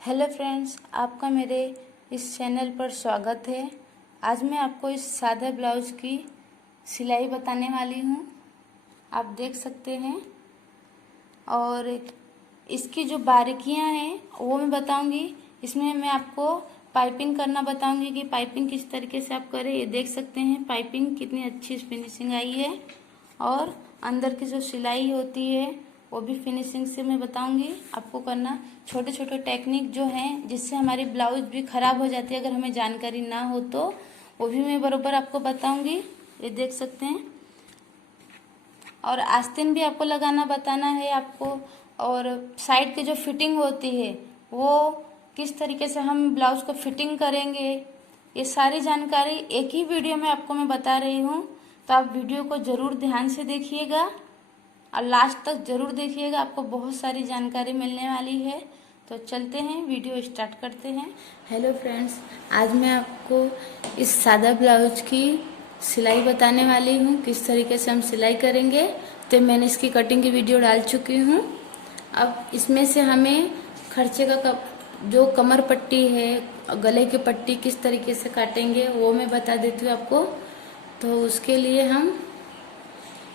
Hello friends, आपका मेरे इस चैनल पर स्वागत है। आज मैं आपको इस सादा ब्लाउज की सिलाई बताने वाली हूँ। आप देख सकते हैं और इसकी जो बारीकियाँ हैं वो मैं बताऊंगी। इसमें मैं आपको पाइपिंग करना बताऊंगी कि पाइपिंग किस तरीके से आप करें। ये देख सकते हैं पाइपिंग कितनी अच्छी फिनिशिंग आई है और अंदर की जो सिलाई होती है वो भी फिनिशिंग से मैं बताऊंगी आपको करना। छोटे छोटे टेक्निक जो हैं जिससे हमारी ब्लाउज भी खराब हो जाती है, अगर हमें जानकारी ना हो तो वो भी मैं बरोबर आपको बताऊंगी। ये देख सकते हैं और आस्तीन भी आपको लगाना बताना है आपको। और साइड की जो फिटिंग होती है वो किस तरीके से हम ब्लाउज को फिटिंग करेंगे, ये सारी जानकारी एक ही वीडियो में आपको मैं बता रही हूँ। तो आप वीडियो को ज़रूर ध्यान से देखिएगा और लास्ट तक ज़रूर देखिएगा, आपको बहुत सारी जानकारी मिलने वाली है। तो चलते हैं, वीडियो स्टार्ट करते हैं। हेलो फ्रेंड्स, आज मैं आपको इस सादा ब्लाउज की सिलाई बताने वाली हूँ, किस तरीके से हम सिलाई करेंगे। तो मैंने इसकी कटिंग की वीडियो डाल चुकी हूँ। अब इसमें से हमें खर्चे का जो कमर पट्टी है, गले की पट्टी किस तरीके से काटेंगे वो मैं बता देती हूँ आपको। तो उसके लिए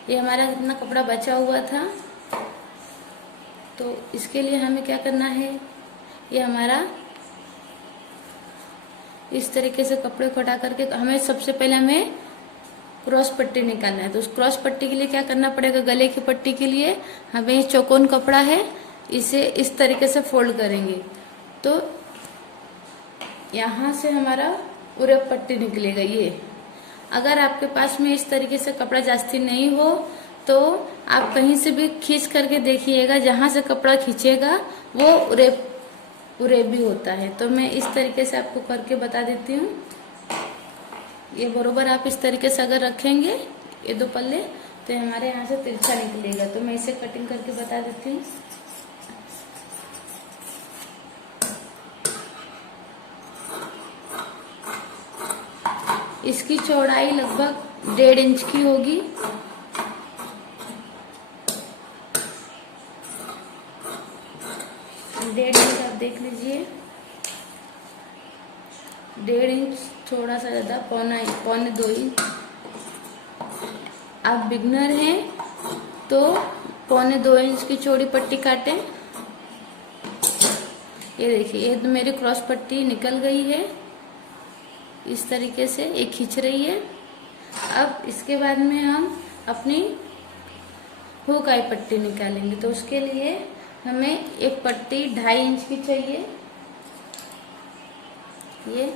ये हमारा इतना कपड़ा बचा हुआ था, तो इसके लिए हमें क्या करना है, ये हमारा इस तरीके से कपड़े को हटा करके हमें सबसे पहले हमें क्रॉस पट्टी निकालना है। तो उस क्रॉस पट्टी के लिए क्या करना पड़ेगा, गले की पट्टी के लिए हमें चौकोन कपड़ा है, इसे इस तरीके से फोल्ड करेंगे तो यहाँ से हमारा पूरा पट्टी निकलेगा। ये अगर आपके पास में इस तरीके से कपड़ा जास्ती नहीं हो तो आप कहीं से भी खींच करके देखिएगा, जहाँ से कपड़ा खींचेगा वो उरेब भी होता है। तो मैं इस तरीके से आपको करके बता देती हूँ। ये बरोबर आप इस तरीके से अगर रखेंगे ये दो पल्ले तो हमारे यहाँ से तिरछा निकलेगा। तो मैं इसे कटिंग करके बता देती हूँ। इसकी चौड़ाई लगभग 1.5 इंच की होगी। डेढ़ इंच आप देख लीजिए, 1.5 इंच, थोड़ा सा ज्यादा, पौने 2 इंच। आप बिगनर हैं तो पौने 2 इंच की चौड़ी पट्टी काटें। ये देखिए, ये तो मेरी क्रॉस पट्टी निकल गई है, इस तरीके से ये खींच रही है। अब इसके बाद में हम अपनी हुक आई पट्टी निकालेंगे। तो उसके लिए हमें एक पट्टी 2.5 इंच की चाहिए, ये,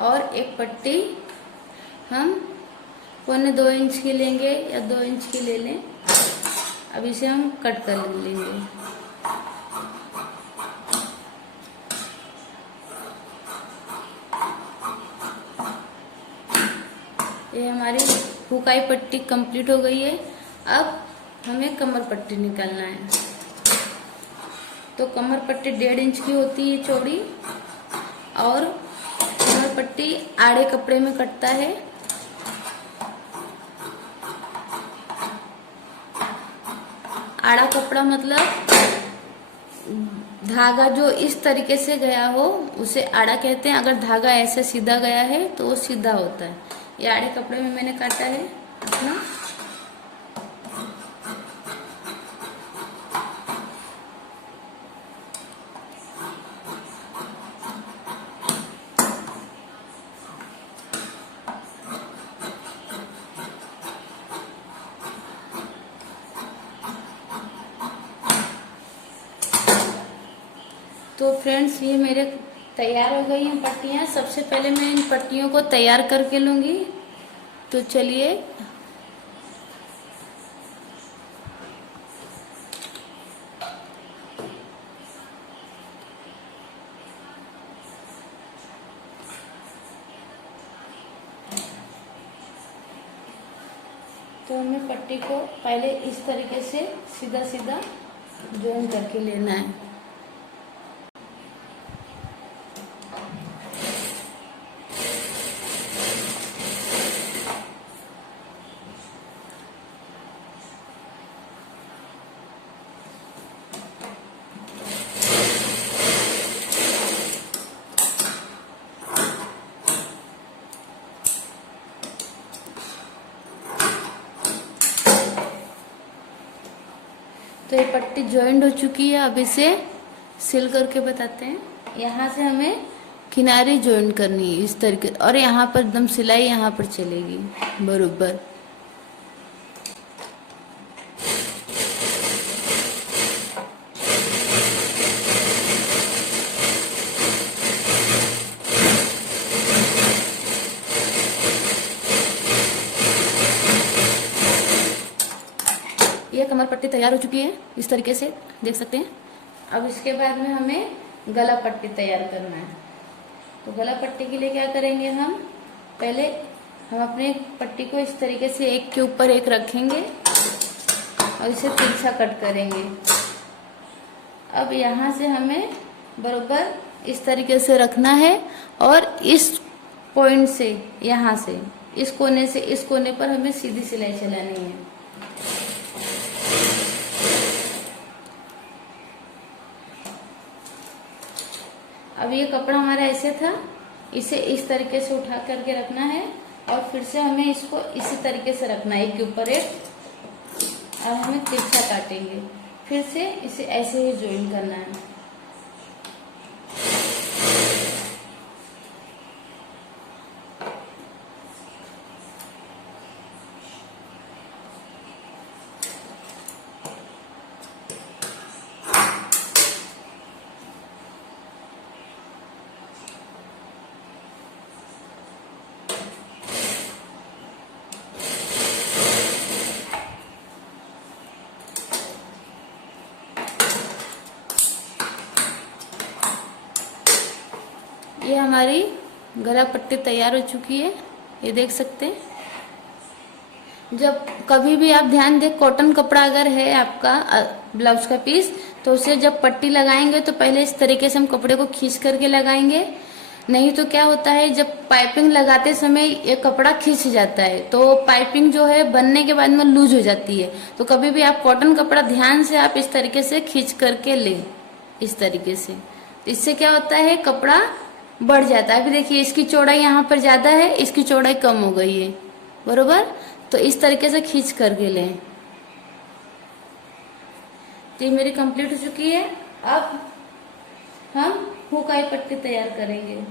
और एक पट्टी हम पौने 2 इंच की लेंगे या 2 इंच की ले लें। अब इसे हम कट कर लेंगे। ये हमारी हुकाई पट्टी कंप्लीट हो गई है। अब हमें कमर पट्टी निकालना है। तो कमर पट्टी 1.5 इंच की होती है चौड़ी, और कमर पट्टी आड़े कपड़े में कटता है। आड़ा कपड़ा मतलब धागा जो इस तरीके से गया हो उसे आड़ा कहते हैं। अगर धागा ऐसे सीधा गया है तो वो सीधा होता है। ये आड़े कपड़े में मैंने काटा है अपना। तो फ्रेंड्स, ये मेरे तैयार हो गई हैं पट्टियाँ। सबसे पहले मैं इन पट्टियों को तैयार करके लूँगी। तो चलिए, तो हमें पट्टी को पहले इस तरीके से सीधा सीधा जॉइन करके लेना है। जॉइंट हो चुकी है। अब इसे सिल करके बताते हैं। यहाँ से हमें किनारे जॉइंट करनी है इस तरीके, और यहाँ पर एकदम सिलाई यहाँ पर चलेगी बरोबर। ये कमर पट्टी तैयार हो चुकी है इस तरीके से, देख सकते हैं। अब इसके बाद में हमें गला पट्टी तैयार करना है। तो गला पट्टी के लिए क्या करेंगे, हम पहले हम अपने पट्टी को इस तरीके से एक के ऊपर एक रखेंगे और इसे तिरछा कट करेंगे। अब यहाँ से हमें बरोबर इस तरीके से रखना है और इस पॉइंट से, यहाँ से इस कोने से इस कोने पर हमें सीधी सिलाई चलानी है। अब ये कपड़ा हमारा ऐसे था, इसे इस तरीके से उठा करके रखना है और फिर से हमें इसको इसी तरीके से रखना है, एक के ऊपर एक, और हमें तिरछा काटेंगे। फिर से इसे ऐसे ही ज्वाइन करना है। ये हमारी गला पट्टी तैयार हो चुकी है, ये देख सकते हैं। जब कभी भी आप ध्यान दें, कॉटन कपड़ा अगर है आपका ब्लाउज का पीस, तो उसे जब पट्टी लगाएंगे तो पहले इस तरीके से हम कपड़े को खींच करके लगाएंगे। नहीं तो क्या होता है, जब पाइपिंग लगाते समय ये कपड़ा खींच जाता है तो पाइपिंग जो है बनने के बाद में लूज हो जाती है। तो कभी भी आप कॉटन कपड़ा ध्यान से आप इस तरीके से खींच करके लें, इस तरीके से। इससे क्या होता है, कपड़ा बढ़ जाता है। अभी देखिए इसकी चौड़ाई यहाँ पर ज्यादा है, इसकी चौड़ाई कम हो गई है, बरोबर। तो इस तरीके से खींच करके लें। तो ये मेरी कंप्लीट हो चुकी है। अब हम हुकाई पट्टी तैयार करेंगे।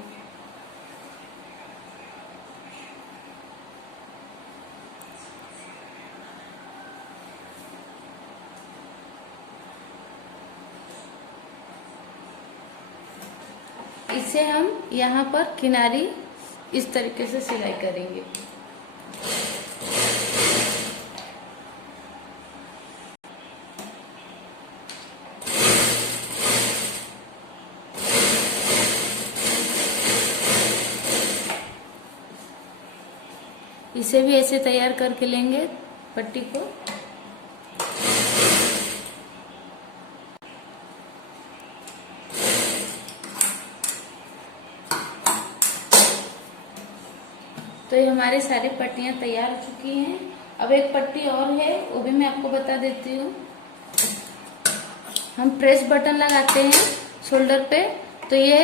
इसे हम यहाँ पर किनारी इस तरीके से सिलाई करेंगे। इसे भी ऐसे तैयार करके लेंगे पट्टी को। तो ये हमारी सारी पट्टियां तैयार हो चुकी हैं। अब एक पट्टी और है, वो भी मैं आपको बता देती हूँ। हम प्रेस बटन लगाते हैं शोल्डर पे, तो ये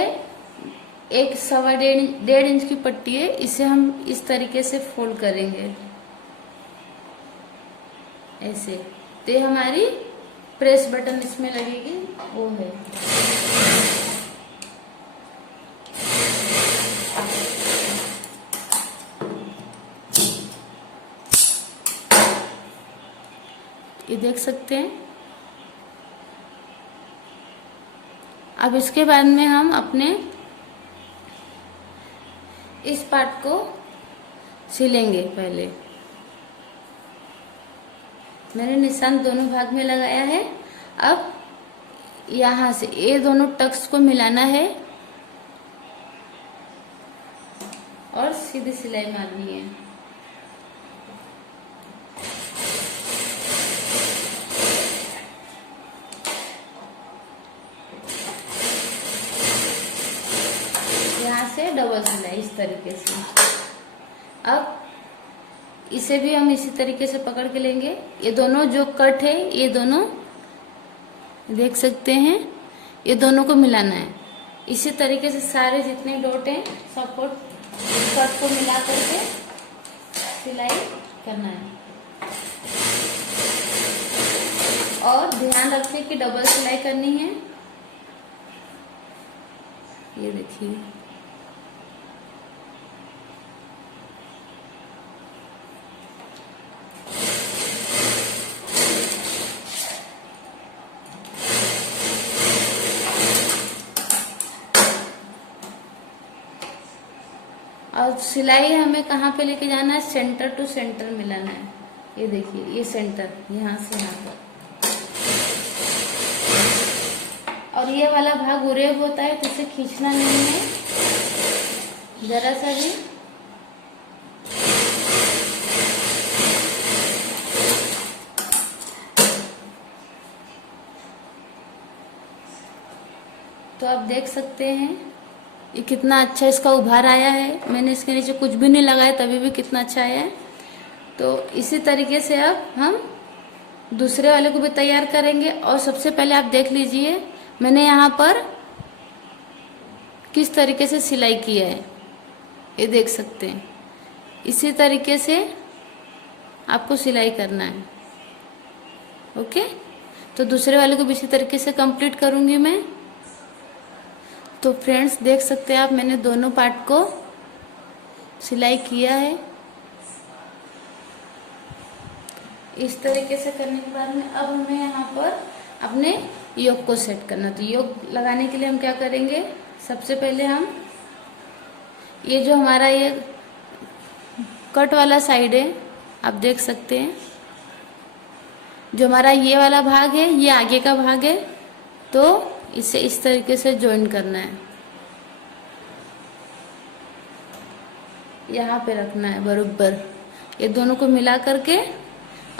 1.25 इंच की पट्टी है। इसे हम इस तरीके से फोल्ड करेंगे ऐसे। तो ये हमारी प्रेस बटन इसमें लगेगी, वो है। ये देख सकते हैं। अब इसके बाद में हम अपने इस पार्ट को सिलेंगे। पहले मैंने निशान दोनों भाग में लगाया है। अब यहाँ से ये दोनों टक्स को मिलाना है और सीधी सिलाई मारनी है। यहाँ से डबल सिलाई इस तरीके से। अब इसे भी हम इसी तरीके से पकड़ के लेंगे। ये दोनों जो कट है, ये दोनों देख सकते हैं, ये दोनों को मिलाना है। इसी तरीके से सारे जितने डॉट हैं सबको कट को मिला करके सिलाई करना है। और ध्यान रखिए कि डबल सिलाई करनी है। ये देखिए, और सिलाई हमें कहाँ पे लेके जाना है, सेंटर टू सेंटर मिलाना है। ये देखिए, ये सेंटर यहाँ से यहाँ पर, और ये वाला भाग उरेब होता है तो इसे खींचना नहीं है जरा सा भी। तो आप देख सकते हैं ये कितना अच्छा इसका उभार आया है। मैंने इसके नीचे कुछ भी नहीं लगाया तभी भी कितना अच्छा आया है। तो इसी तरीके से अब हम दूसरे वाले को भी तैयार करेंगे। और सबसे पहले आप देख लीजिए मैंने यहाँ पर किस तरीके से सिलाई किया है, ये देख सकते हैं। इसी तरीके से आपको सिलाई करना है। ओके, तो दूसरे वाले को भी इसी तरीके से कंप्लीट करूँगी मैं। तो फ्रेंड्स देख सकते हैं आप, मैंने दोनों पार्ट को सिलाई किया है। इस तरीके से करने के बाद में अब हमें यहाँ पर अपने योक को सेट करना। तो योक लगाने के लिए हम क्या करेंगे, सबसे पहले हम ये जो हमारा ये कट वाला साइड है, आप देख सकते हैं जो हमारा ये वाला भाग है ये आगे का भाग है, तो इसे इस तरीके से जॉइन करना है, यहाँ पे रखना है बराबर, ये दोनों को मिला करके।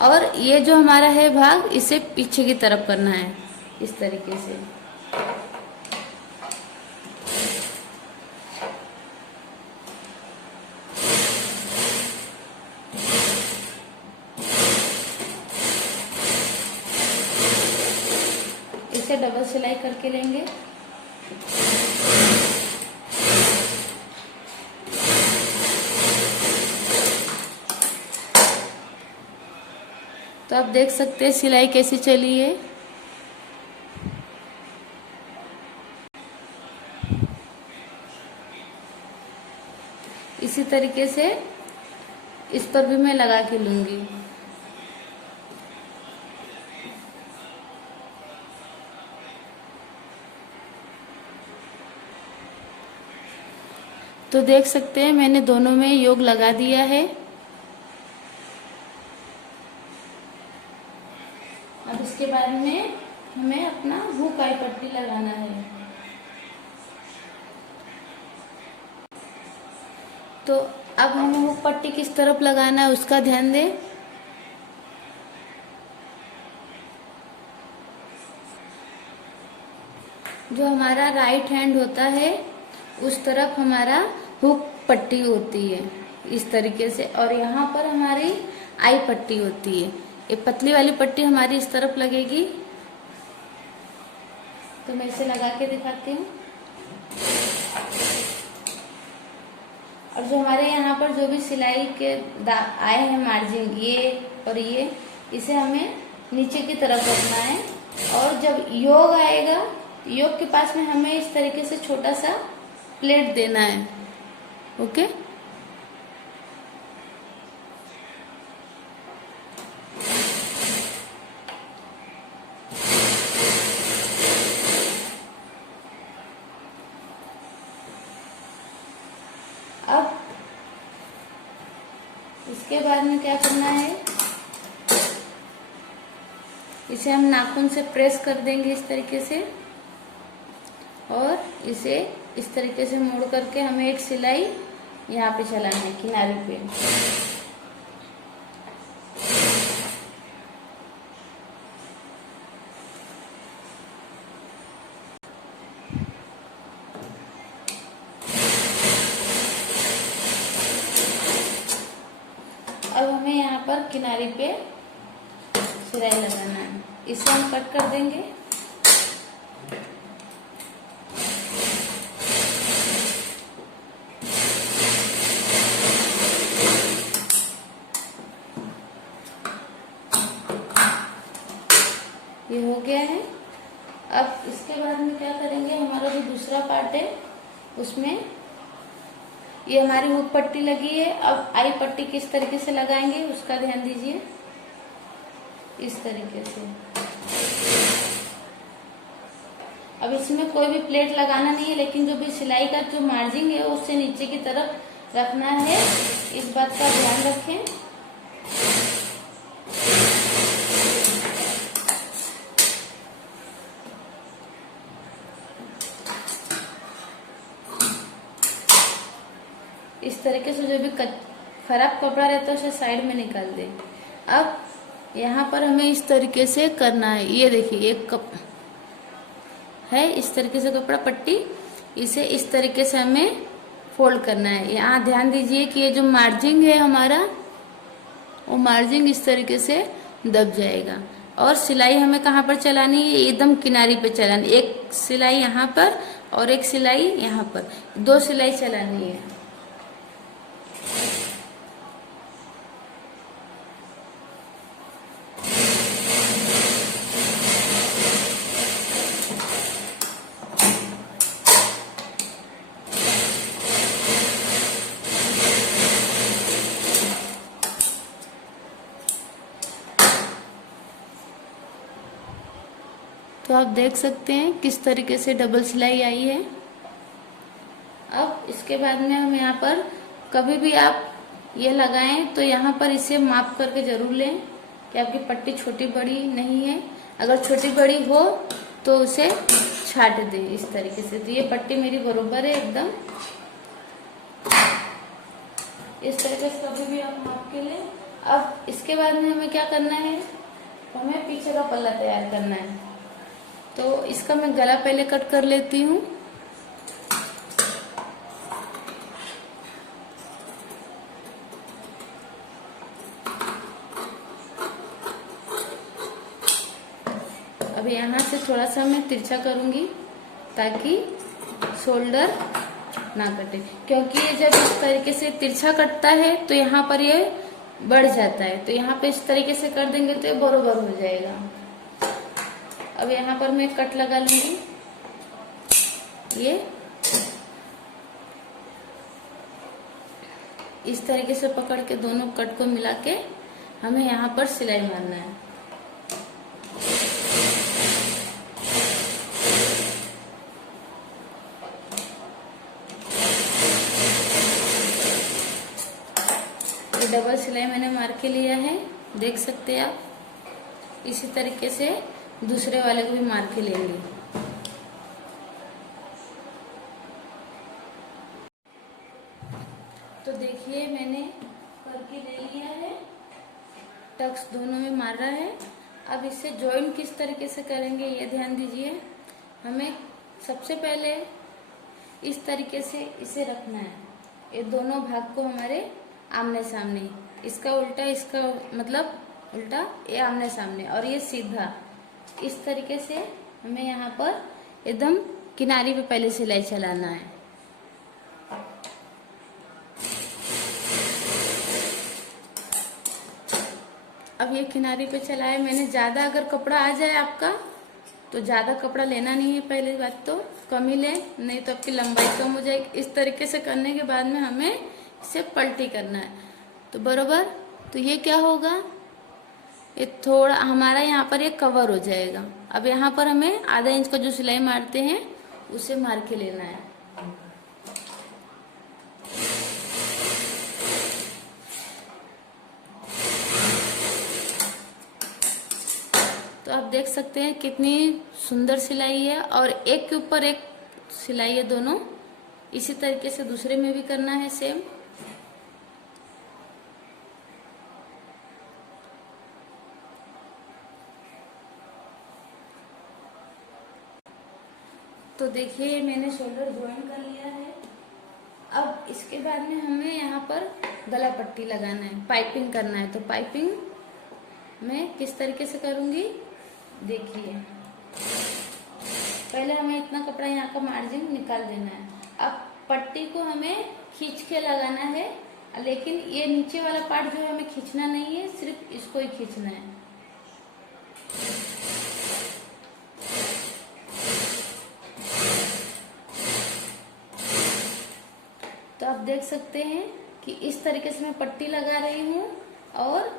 और ये जो हमारा है भाग इसे पीछे की तरफ करना है इस तरीके से। इसे डबल सिलाई करके लेंगे। तो आप देख सकते हैं सिलाई कैसी चली है। इसी तरीके से इस पर भी मैं लगा के लूंगी। तो देख सकते हैं मैंने दोनों में योग लगा दिया है। अब इसके बाद में हमें अपना हुक आई पट्टी लगाना है। तो अब हमें हुक पट्टी किस तरफ लगाना है उसका ध्यान दें। जो हमारा राइट हैंड होता है उस तरफ हमारा हुक पट्टी होती है इस तरीके से, और यहाँ पर हमारी आई पट्टी होती है। ये पतली वाली पट्टी हमारी इस तरफ लगेगी। तो मैं इसे लगा के दिखाती हूँ। और जो हमारे यहाँ पर जो भी सिलाई के आए हैं मार्जिन, ये और ये, इसे हमें नीचे की तरफ रखना है। और जब योग आएगा, योग के पास में हमें इस तरीके से छोटा सा प्लेट देना है। ओके, अब इसके बाद में क्या करना है, इसे हम नाखून से प्रेस कर देंगे इस तरीके से, और इसे इस तरीके से मोड़ करके हमें एक सिलाई यहाँ पे चलाना है किनारे पे। अब हमें यहाँ पर किनारे पे सिलाई लगाना है, इसे हम कट कर देंगे। दूसरा पार्ट है उसमें ये हमारी हुक पट्टी लगी है। अब आई पट्टी किस तरीके से लगाएंगे उसका ध्यान दीजिए, इस तरीके से। अब इसमें कोई भी प्लेट लगाना नहीं है, लेकिन जो भी सिलाई का जो मार्जिन है उससे नीचे की तरफ रखना है, इस बात का ध्यान रखें। इस तरीके से जो भी खराब कपड़ा रहता है उसे साइड में निकाल दें। अब यहाँ पर हमें इस तरीके से करना है। ये देखिए एक कप है, इस तरीके से कपड़ा पट्टी, इसे इस तरीके से हमें फोल्ड करना है। यहाँ ध्यान दीजिए कि ये जो मार्जिंग है हमारा, वो मार्जिंग इस तरीके से दब जाएगा। और सिलाई हमें कहाँ पर चलानी है, एकदम किनारी पे चलानी। एक सिलाई यहाँ पर और एक सिलाई यहाँ पर, 2 सिलाई चलानी है। तो आप देख सकते हैं किस तरीके से डबल सिलाई आई है। अब इसके बाद में हम यहाँ पर कभी भी आप ये लगाएं तो यहाँ पर इसे माप करके जरूर लें कि आपकी पट्टी छोटी बड़ी नहीं है। अगर छोटी बड़ी हो तो उसे छाट दें इस तरीके से। तो ये पट्टी मेरी बरोबर है एकदम, इस तरीके से कभी भी आप माप के लें। अब इसके बाद में हमें क्या करना है, हमें पीछे का पल्ला तैयार करना है। तो इसका मैं गला पहले कट कर लेती हूँ। अब यहाँ से थोड़ा सा मैं तिरछा करूंगी ताकि शोल्डर ना कटे, क्योंकि ये जब इस तरीके से तिरछा कटता है तो यहाँ पर ये बढ़ जाता है। तो यहाँ पे इस तरीके से कर देंगे तो ये बरोबर हो जाएगा। अब यहाँ पर मैं कट लगा लूंगी। ये इस तरीके से पकड़ के दोनों कट को मिला के हमें यहाँ पर सिलाई मारना है। ये डबल सिलाई मैंने मार के लिया है, देख सकते हैं आप। इसी तरीके से दूसरे वाले को भी मार के लेंगे। तो देखिए मैंने करके ले लिया है, टक्स दोनों में मार रहा है। अब इसे जॉइन किस तरीके से करेंगे ये ध्यान दीजिए। हमें सबसे पहले इस तरीके से इसे रखना है, ये दोनों भाग को हमारे आमने सामने, इसका उल्टा, इसका मतलब उल्टा, ये आमने सामने और ये सीधा। इस तरीके से हमें यहाँ पर एकदम किनारी पे पहले सिलाई चलाना है। अब ये किनारी पे चलाए मैंने। ज्यादा अगर कपड़ा आ जाए आपका तो ज्यादा कपड़ा लेना नहीं है, पहली बात तो कम ही लें, नहीं तो आपकी लंबाई कम हो जाएगी। इस तरीके से करने के बाद में हमें इसे पलटी करना है तो बरोबर। तो ये क्या होगा, ये थोड़ा हमारा यहाँ पर ये कवर हो जाएगा। अब यहाँ पर हमें आधा इंच का जो सिलाई मारते हैं उसे मार के लेना है। तो आप देख सकते हैं कितनी सुंदर सिलाई है, और एक के ऊपर एक सिलाई है दोनों। इसी तरीके से दूसरे में भी करना है सेम। तो देखिए मैंने शोल्डर ज्वाइन कर लिया है। अब इसके बाद में हमें यहाँ पर गला पट्टी लगाना है, पाइपिंग करना है। तो पाइपिंग मैं किस तरीके से करूँगी देखिए। पहले हमें इतना कपड़ा यहाँ का मार्जिन निकाल देना है। अब पट्टी को हमें खींच के लगाना है, लेकिन ये नीचे वाला पार्ट जो है हमें खींचना नहीं है, सिर्फ इसको ही खींचना है। तो आप देख सकते हैं कि इस तरीके से मैं पट्टी लगा रही हूँ और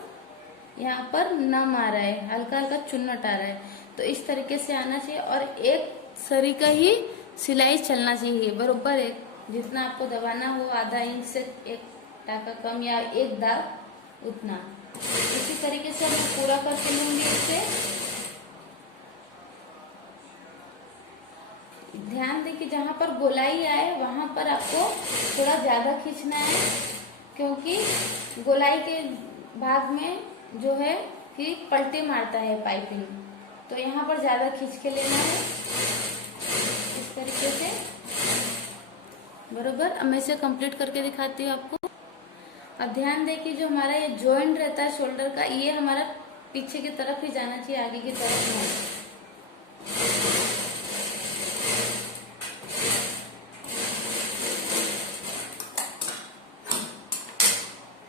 यहाँ पर नम आ रहा है, हल्का हल्का चुन्नट आ रहा है। तो इस तरीके से आना चाहिए और एक सरी का ही सिलाई चलना चाहिए, बरोबर एक, जितना आपको दबाना हो, आधा इंच से एक टाका कम या एक दाग उतना। इसी तरीके से मैं पूरा करके लूंगी इसे। ध्यान दें कि जहाँ पर गोलाई आए वहां पर आपको थोड़ा ज्यादा खींचना है, क्योंकि गोलाई के भाग में जो है कि पलटे मारता है पाइपिंग, तो यहाँ पर ज्यादा खींच के लेना है इस तरीके से, बरोबर। अब मैं इसे कंप्लीट करके दिखाती हूँ आपको। अब ध्यान दें कि जो हमारा ये जॉइंट रहता है शोल्डर का, ये हमारा पीछे की तरफ ही जाना चाहिए, आगे की तरफ नहीं।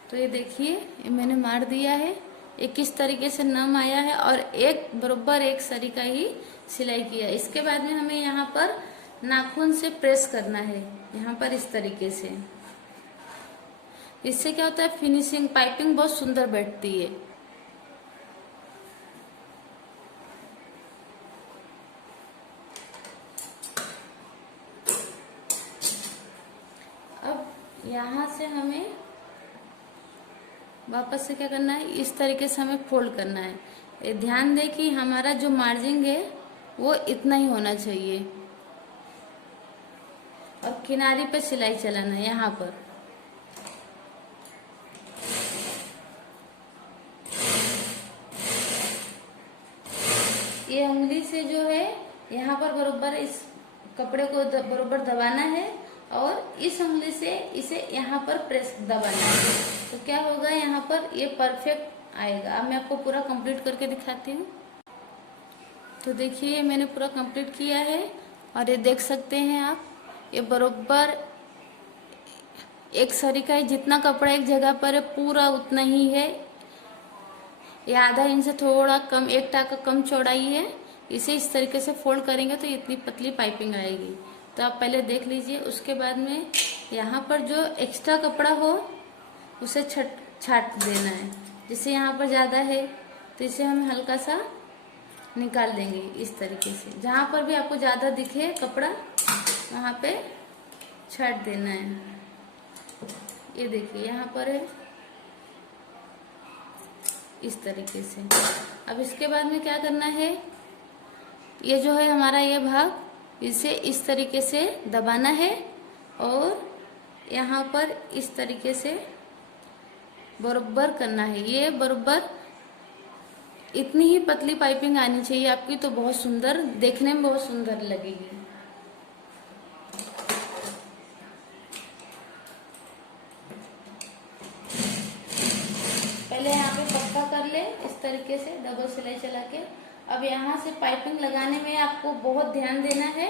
तो ये देखिए मैंने मार दिया है, ये किस तरीके से नम आया है और एक बरोबर एक सरी का ही सिलाई किया। इसके बाद में हमें यहाँ पर नाखून से प्रेस करना है, यहाँ पर इस तरीके से। इससे क्या होता है, फिनिशिंग पाइपिंग बहुत सुंदर बैठती है। अब यहाँ से हमें वापस से क्या करना है, इस तरीके से हमें फोल्ड करना है। ध्यान दें कि हमारा जो मार्जिंग है वो इतना ही होना चाहिए और किनारी पे सिलाई चलाना है यहाँ पर। ये उंगली से जो है यहाँ पर बरोबर इस कपड़े को बरोबर दबाना है और इस उंगली से इसे यहाँ पर प्रेस दबाना है, तो क्या होगा, यहाँ पर ये परफेक्ट आएगा। अब मैं आपको पूरा कंप्लीट करके दिखाती हूँ। तो देखिए मैंने पूरा कंप्लीट किया है और ये देख सकते हैं आप, ये बरोबर एक सरी का जितना कपड़ा एक जगह पर है पूरा उतना ही है। ये आधा इंच से थोड़ा कम, एक टाका कम चौड़ाई है। इसे इस तरीके से फोल्ड करेंगे तो इतनी पतली पाइपिंग आएगी। तो आप पहले देख लीजिए। उसके बाद में यहाँ पर जो एक्स्ट्रा कपड़ा हो उसे छाट देना है। जैसे यहाँ पर ज़्यादा है तो इसे हम हल्का सा निकाल देंगे इस तरीके से। जहाँ पर भी आपको ज़्यादा दिखे कपड़ा वहाँ पे छाट देना है। ये देखिए यहाँ पर है इस तरीके से। अब इसके बाद में क्या करना है, ये जो है हमारा ये भाग, इसे इस तरीके से दबाना है और यहाँ पर इस तरीके से बरोबर करना है। ये बरोबर इतनी ही पतली पाइपिंग आनी चाहिए आपकी, तो बहुत सुंदर, देखने में बहुत सुंदर लगेगी। पहले यहाँ पे पक्का कर ले इस तरीके से डबल सिलाई चला के। अब यहाँ से पाइपिंग लगाने में आपको बहुत ध्यान देना है।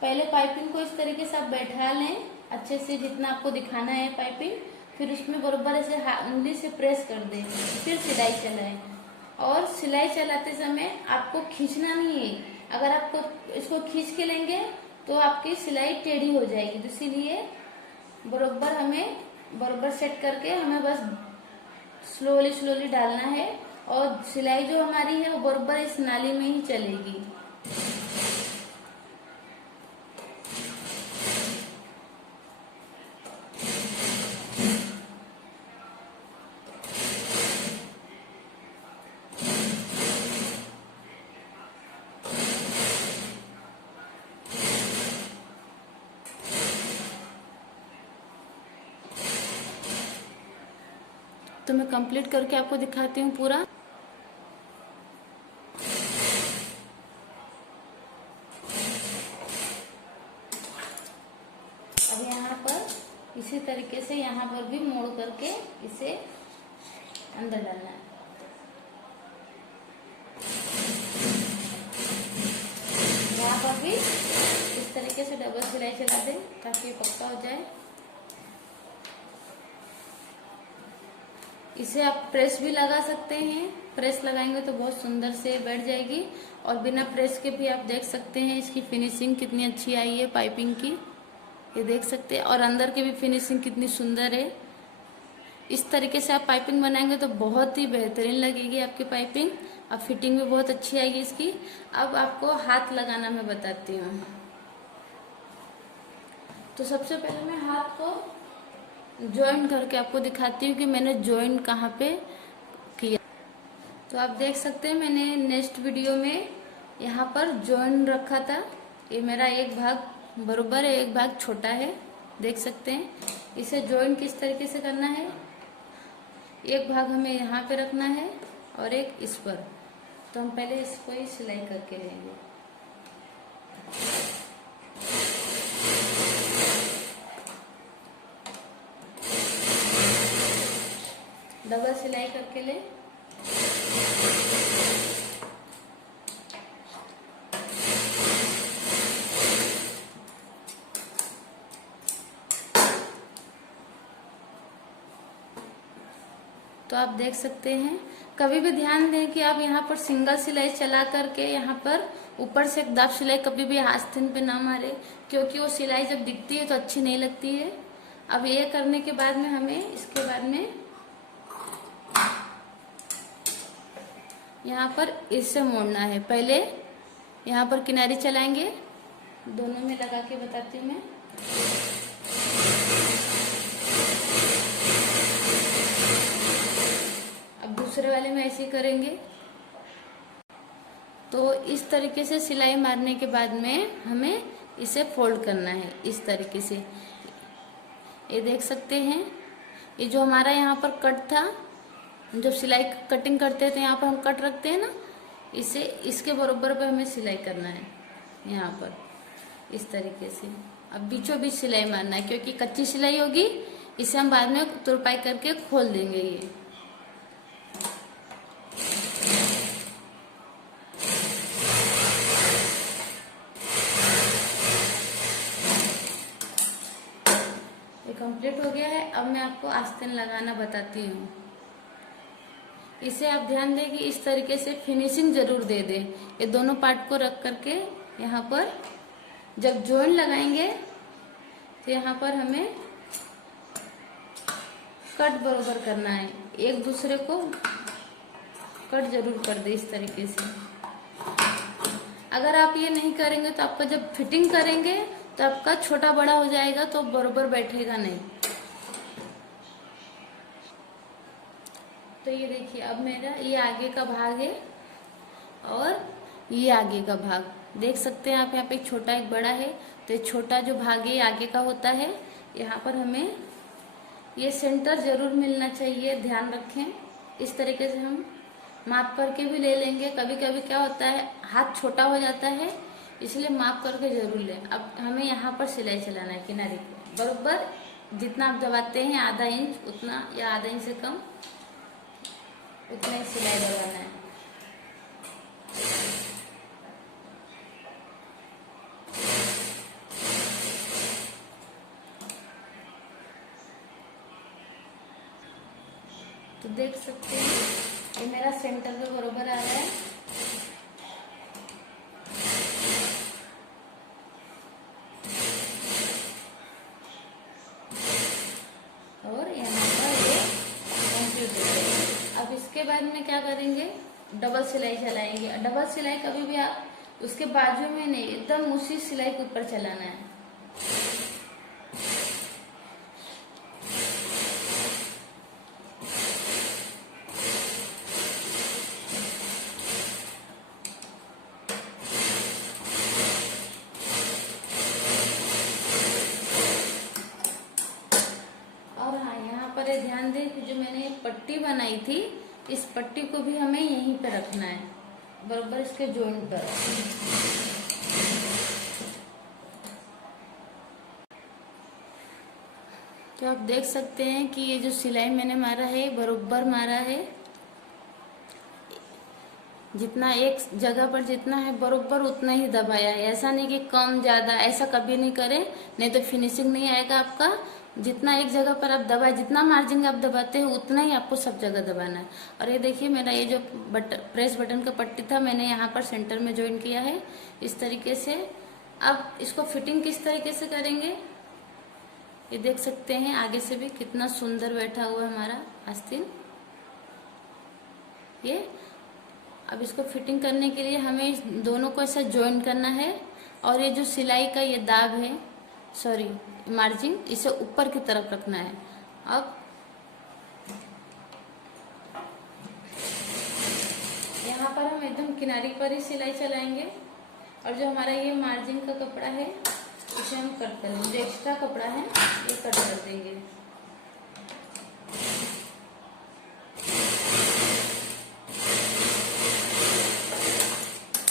पहले पाइपिंग को इस तरीके से आप बैठा लें अच्छे से, जितना आपको दिखाना है पाइपिंग। फिर उसमें बरोबर ऐसे उंगली से प्रेस कर दें, फिर सिलाई चलाएं। और सिलाई चलाते समय आपको खींचना नहीं है। अगर आपको इसको खींच के लेंगे तो आपकी सिलाई टेढ़ी हो जाएगी। तो इसीलिए बरोबर हमें बरोबर सेट करके हमें बस स्लोली स्लोली डालना है और सिलाई जो हमारी है वो बरोबर इस नाली में ही चलेगी। तो मैं कंप्लीट करके आपको दिखाती हूँ पूरा। अब यहाँ पर इसी तरीके से यहाँ पर भी मोड़ करके इसे अंदर डालना है। यहाँ पर भी इस तरीके से डबल सिलाई चला दें ताकि पक्का हो जाए। इसे आप प्रेस भी लगा सकते हैं। प्रेस लगाएंगे तो बहुत सुंदर से बैठ जाएगी। और बिना प्रेस के भी आप देख सकते हैं इसकी फिनिशिंग कितनी अच्छी आई है पाइपिंग की, ये देख सकते हैं। और अंदर की भी फिनिशिंग कितनी सुंदर है। इस तरीके से आप पाइपिंग बनाएंगे तो बहुत ही बेहतरीन लगेगी आपकी पाइपिंग, और फिटिंग भी बहुत अच्छी आएगी इसकी। अब आपको हाथ लगाना मैं बताती हूँ। तो सबसे पहले मैं हाथ को जॉइन करके आपको दिखाती हूँ कि मैंने जॉइन कहाँ पे किया। तो आप देख सकते हैं मैंने नेक्स्ट वीडियो में यहाँ पर जॉइन रखा था। ये मेरा एक भाग बरोबर है, एक भाग छोटा है, देख सकते हैं। इसे जॉइन किस तरीके से करना है, एक भाग हमें यहाँ पे रखना है और एक इस पर। तो हम पहले इसको ही सिलाई करके लेंगे। डबल सिलाई करके ले। तो आप देख सकते हैं, कभी भी ध्यान दें कि आप यहाँ पर सिंगल सिलाई चला करके यहाँ पर ऊपर से एक दाब सिलाई कभी भी आस्तीन पे ना मारे, क्योंकि वो सिलाई जब दिखती है तो अच्छी नहीं लगती है। अब ये करने के बाद में हमें इसके बाद में यहाँ पर इससे मोड़ना है। पहले यहाँ पर किनारी चलाएंगे, दोनों में लगा के बताती हूँ मैं। अब दूसरे वाले में ऐसे ही करेंगे। तो इस तरीके से सिलाई मारने के बाद में हमें इसे फोल्ड करना है इस तरीके से। ये देख सकते हैं, ये जो हमारा यहाँ पर कट था, जब सिलाई कटिंग करते हैं तो यहाँ पर हम कट रखते हैं ना, इसे इसके बराबर पे हमें सिलाई करना है यहाँ पर इस तरीके से। अब बीचों बीच सिलाई मारना है, क्योंकि कच्ची सिलाई होगी, इसे हम बाद में तुरपाई करके खोल देंगे। ये कंप्लीट हो गया है। अब मैं आपको आस्तीन लगाना बताती हूँ। इसे आप ध्यान दें कि इस तरीके से फिनिशिंग जरूर दे दें। ये दोनों पार्ट को रख करके यहाँ पर जब जॉइन लगाएंगे तो यहाँ पर हमें कट बरोबर करना है, एक दूसरे को कट जरूर कर दे इस तरीके से। अगर आप ये नहीं करेंगे तो आपका जब फिटिंग करेंगे तो आपका छोटा बड़ा हो जाएगा, तो बरोबर बैठेगा नहीं। तो ये देखिए, अब मेरा ये आगे का भाग है और ये आगे का भाग देख सकते हैं आप। यहाँ पे एक छोटा एक बड़ा है, तो ये छोटा जो भाग है आगे का होता है। यहाँ पर हमें ये सेंटर जरूर मिलना चाहिए, ध्यान रखें। इस तरीके से हम माप करके भी ले लेंगे। कभी कभी क्या होता है, हाथ छोटा हो जाता है, इसलिए माप करके जरूर लें। अब हमें यहाँ पर सिलाई चलाना है किनारे को बरोबर, जितना आप दबाते हैं आधा इंच उतना, या आधा इंच से कम, उतना ही सिलाई दबाना है। तो देख सकते हैं ये मेरा सेंटर पे बरोबर आ रहा है। और यहाँ पर ये कंप्लीट हो गया। अब इसके बाद में क्या करेंगे, डबल सिलाई चलाएंगे। डबल सिलाई कभी भी आप उसके बाजू में नहीं, एकदम उसी सिलाई के ऊपर चलाना है। ध्यान दें कि जो मैंने पट्टी बनाई थी, इस पट्टी को भी हमें यहीं पे रखना है, बराबर इसके जॉइंट पर। तो आप देख सकते हैं कि ये जो सिलाई मैंने मारा है बराबर मारा है। जितना एक जगह पर जितना है बरोबर उतना ही दबाया है। ऐसा नहीं कि कम ज़्यादा, ऐसा कभी नहीं करें, नहीं तो फिनिशिंग नहीं आएगा आपका। जितना एक जगह पर आप दबाए, जितना मार्जिन आप दबाते हैं उतना ही आपको सब जगह दबाना है। और ये देखिए मेरा ये जो प्रेस बटन का पट्टी था, मैंने यहाँ पर सेंटर में ज्वाइन किया है इस तरीके से। अब इसको फिटिंग किस तरीके से करेंगे ये देख सकते हैं, आगे से भी कितना सुंदर बैठा हुआ है हमारा आस्तीन। ये अब इसको फिटिंग करने के लिए हमें दोनों को ऐसा ज्वाइन करना है, और ये जो सिलाई का ये दाग है, सॉरी मार्जिन, इसे ऊपर की तरफ रखना है। अब यहाँ पर हम एकदम किनारी पर ही सिलाई चलाएंगे, और जो हमारा ये मार्जिन का कपड़ा है इसे हम कट करेंगे। जो एक्स्ट्रा कपड़ा है ये कट कर देंगे।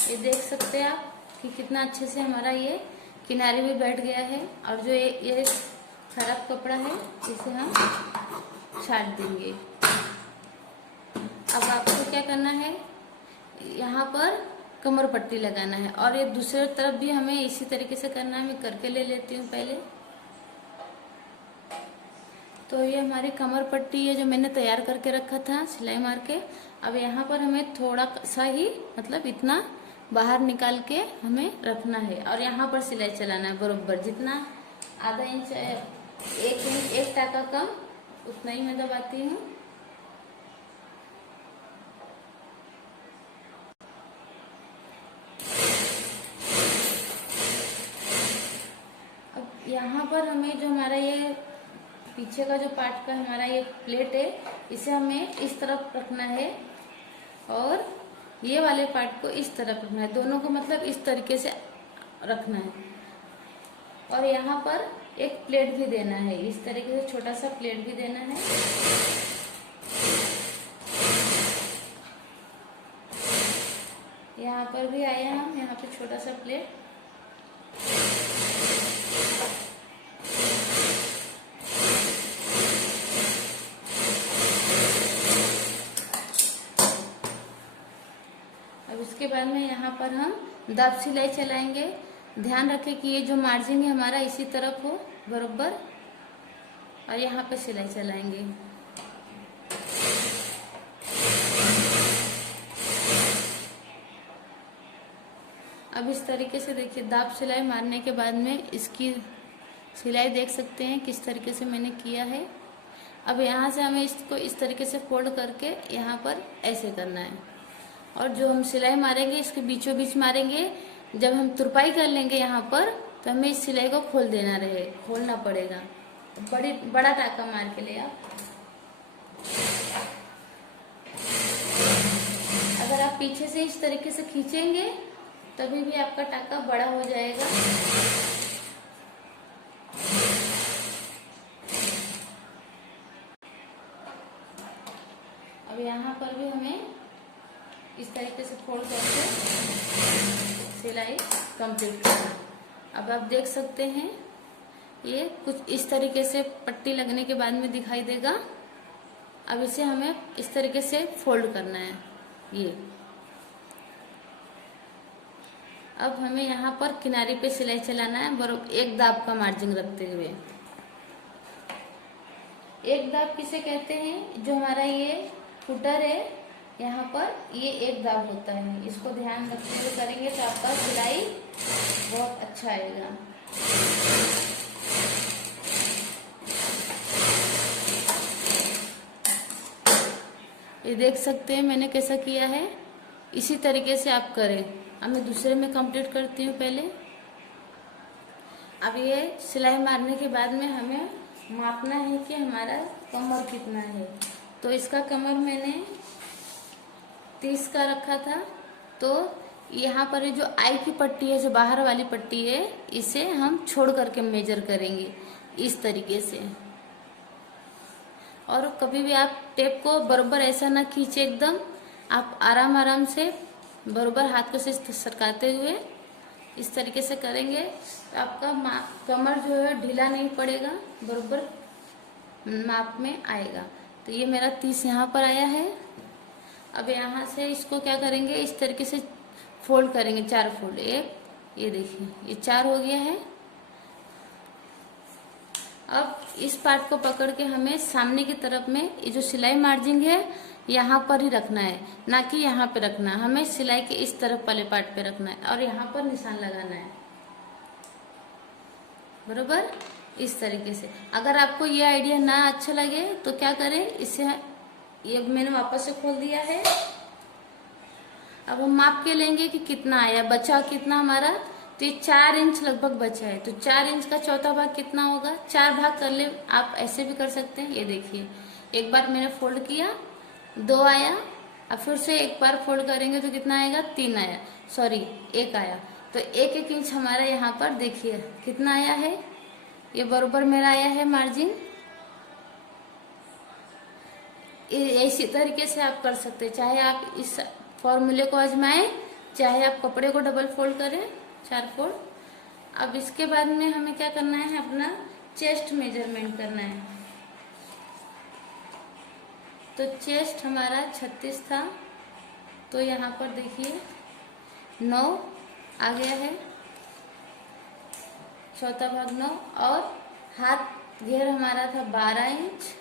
ये देख सकते हैं आप कि कितना अच्छे से हमारा ये किनारे भी बैठ गया है। और जो ये खराब कपड़ा है इसे हम छाट देंगे। अब आपको क्या करना है, यहाँ पर कमर पट्टी लगाना है, और ये दूसरे तरफ भी हमें इसी तरीके से करना है। मैं करके ले लेती हूँ पहले। तो ये हमारी कमर पट्टी है जो मैंने तैयार करके रखा था सिलाई मार के। अब यहाँ पर हमें थोड़ा सा ही, मतलब इतना बाहर निकाल के हमें रखना है, और यहाँ पर सिलाई चलाना है बरोबर। जितना आधा इंच, 1 इंच, 1 टाका कम, उतना ही मैं दबाती हूँ। अब यहाँ पर हमें जो हमारा ये पीछे का जो पार्ट का हमारा ये प्लेट है, इसे हमें इस तरफ रखना है, और ये वाले पार्ट को इस तरफ रखना है। दोनों को मतलब इस तरीके से रखना है। और यहाँ पर एक प्लेट भी देना है, इस तरीके से छोटा सा प्लेट भी देना है। यहाँ पर भी आया हम, यहाँ पे छोटा सा प्लेट। अब इसके बाद में यहाँ पर हम दाब सिलाई चलाएंगे। ध्यान रखें कि ये जो मार्जिन है हमारा इसी तरफ हो बरोबर, और यहाँ पे सिलाई चलाएंगे। अब इस तरीके से देखिए, दाब सिलाई मारने के बाद में इसकी सिलाई देख सकते हैं किस तरीके से मैंने किया है। अब यहाँ से हमें इसको इस तरीके से फोल्ड करके यहाँ पर ऐसे करना है, और जो हम सिलाई मारेंगे इसके बीचों बीच मारेंगे। जब हम तुरपाई कर लेंगे यहाँ पर, तो हमें इस सिलाई को खोलना पड़ेगा। बड़ा टाका मार के ले आप। अगर आप पीछे से इस तरीके से खींचेंगे तभी भी आपका टाका बड़ा हो जाएगा। अब यहाँ पर भी हमें इस तरीके से फोल्ड करके सिलाई कंप्लीट करना। अब आप देख सकते हैं ये कुछ इस तरीके से पट्टी लगने के बाद में दिखाई देगा। अब इसे हमें इस तरीके से फोल्ड करना है ये। अब हमें यहाँ पर किनारे पे सिलाई चलाना है, बराबर एक दाब का मार्जिन रखते हुए। एक दाब किसे कहते हैं, जो हमारा ये फुटर है यहाँ पर, ये एक दाब होता है। इसको ध्यान रखते हुए करेंगे तो आपका सिलाई बहुत अच्छा आएगा। ये देख सकते हैं मैंने कैसा किया है, इसी तरीके से आप करें। अब मैं दूसरे में कंप्लीट करती हूँ पहले। अब ये सिलाई मारने के बाद में हमें मापना है कि हमारा कमर कितना है। तो इसका कमर मैंने 30 का रखा था। तो यहाँ पर जो आई की पट्टी है, जो बाहर वाली पट्टी है, इसे हम छोड़ करके मेजर करेंगे इस तरीके से। और कभी भी आप टेप को बराबर ऐसा ना खींचे एकदम, आप आराम आराम से बराबर हाथ को से सरकाते हुए इस तरीके से करेंगे तो आपका कमर जो है ढीला नहीं पड़ेगा, बराबर माप में आएगा। तो ये मेरा 30 यहाँ पर आया है। अब यहाँ से इसको क्या करेंगे, इस तरीके से फोल्ड करेंगे, 4 फोल्ड। एक, ये देखिए ये 4 हो गया है। अब इस पार्ट को पकड़ के हमें सामने की तरफ में ये जो सिलाई मार्जिन है यहाँ पर ही रखना है, ना कि यहाँ पे रखना है। हमें सिलाई के इस तरफ वाले पार्ट पे रखना है और यहाँ पर निशान लगाना है, बरोबर इस तरीके से। अगर आपको ये आइडिया ना अच्छा लगे तो क्या करें, इसे ये मैंने वापस से खोल दिया है। अब हम माप के लेंगे कि कितना आया, बचा कितना हमारा, तो ये 4 इंच लगभग बचा है। तो 4 इंच का चौथा भाग कितना होगा, 4 भाग कर ले। आप ऐसे भी कर सकते हैं। ये देखिए एक बार मैंने फोल्ड किया, 2 आया। अब फिर से एक बार फोल्ड करेंगे तो कितना आएगा, 3 आया, सॉरी 1 आया। तो 1-1 इंच हमारा यहाँ पर देखिए कितना आया है, ये बरोबर मेरा आया है मार्जिन। इसी तरीके से आप कर सकते हैं, चाहे आप इस फॉर्मूले को आजमाएं, चाहे आप कपड़े को डबल फोल्ड करें, 4 फोल्ड। अब इसके बाद में हमें क्या करना है, अपना चेस्ट मेजरमेंट करना है। तो चेस्ट हमारा 36 था, तो यहाँ पर देखिए 9 आ गया है, चौथा भाग 9। और हाथ घेर हमारा था 12 इंच।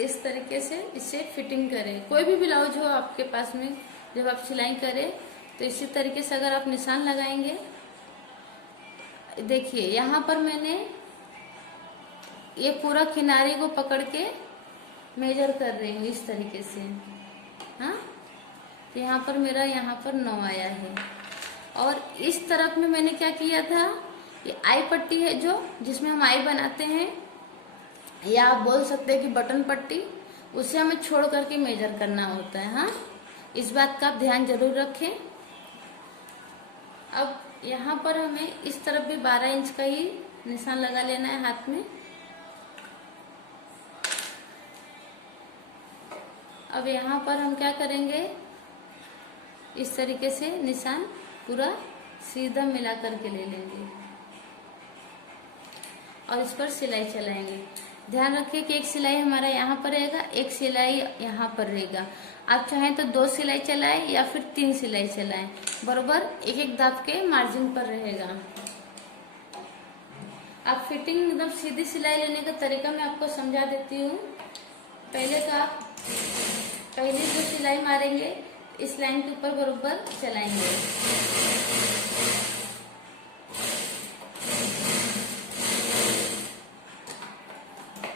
इस तरीके से इसे फिटिंग करें। कोई भी ब्लाउज हो आपके पास में, जब आप सिलाई करें तो इसी तरीके से अगर आप निशान लगाएंगे। देखिए यहाँ पर मैंने ये पूरा किनारे को पकड़ के मेजर कर रही हूँ इस तरीके से। हाँ, तो यहाँ पर मेरा यहाँ पर 9 आया है। और इस तरफ में मैंने क्या किया था, ये आई पट्टी है जो जिसमें हम आई बनाते हैं, या आप बोल सकते हैं कि बटन पट्टी, उसे हमें छोड़ करके मेजर करना होता है। हाँ, इस बात का आप ध्यान जरूर रखें। अब यहाँ पर हमें इस तरफ भी 12 इंच का ही निशान लगा लेना है हाथ में। अब यहाँ पर हम क्या करेंगे, इस तरीके से निशान पूरा सीधा मिला करके ले लेंगे और इस पर सिलाई चलाएंगे। ध्यान रखिए कि एक सिलाई हमारा यहाँ पर रहेगा, एक सिलाई यहाँ पर रहेगा। आप चाहें तो 2 सिलाई चलाएं या फिर 3 सिलाई चलाएं, बरोबर 1-1 दाब के मार्जिन पर रहेगा। आप फिटिंग एकदम सीधी सिलाई लेने का तरीका मैं आपको समझा देती हूँ। पहले जो सिलाई मारेंगे इस लाइन के ऊपर बरोबर चलाएंगे।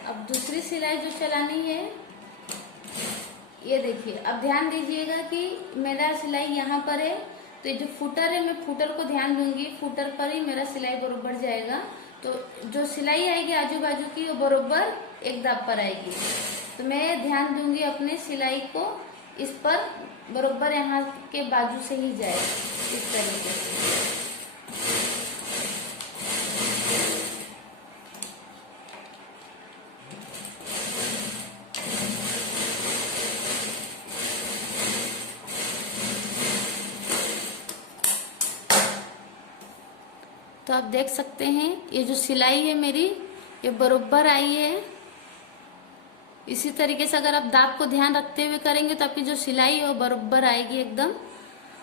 अब दूसरी सिलाई जो चलानी है, ये देखिए। अब ध्यान दीजिएगा कि मेरा सिलाई यहाँ पर है, तो ये जो फुटर है, मैं फुटर को ध्यान दूंगी, फुटर पर ही मेरा सिलाई बरोबर जाएगा। तो जो सिलाई आएगी आजू बाजू की, वो बरोबर 1 दाब पर आएगी। तो मैं ध्यान दूंगी अपने सिलाई को इस पर बरोबर यहाँ के बाजू से ही जाए, इस तरीके से। तो आप देख सकते हैं ये जो सिलाई है मेरी, ये बरोबर आई है। इसी तरीके से अगर आप दाब को ध्यान रखते हुए करेंगे तो आपकी जो सिलाई है वो बरोबर आएगी एकदम।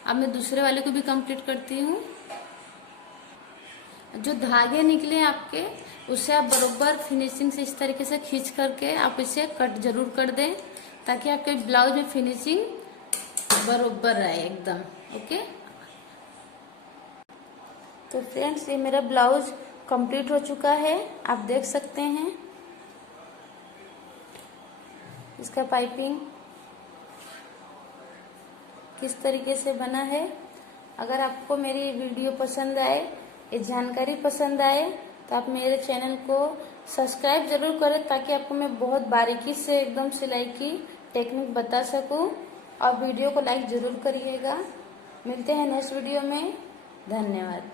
अब मैं दूसरे वाले को भी कंप्लीट करती हूँ। जो धागे निकले आपके, उससे आप बरोबर फिनिशिंग से इस तरीके से खींच करके आप इसे कट जरूर कर दें, ताकि आपके ब्लाउज में फिनिशिंग बरोबर आए एकदम। ओके, तो फ्रेंड्स ये मेरा ब्लाउज कंप्लीट हो चुका है। आप देख सकते हैं इसका पाइपिंग किस तरीके से बना है। अगर आपको मेरी वीडियो पसंद आए, ये जानकारी पसंद आए, तो आप मेरे चैनल को सब्सक्राइब जरूर करें, ताकि आपको मैं बहुत बारीकी से एकदम सिलाई की टेक्निक बता सकूं। और वीडियो को लाइक जरूर करिएगा। मिलते हैं नेक्स्ट वीडियो में। धन्यवाद।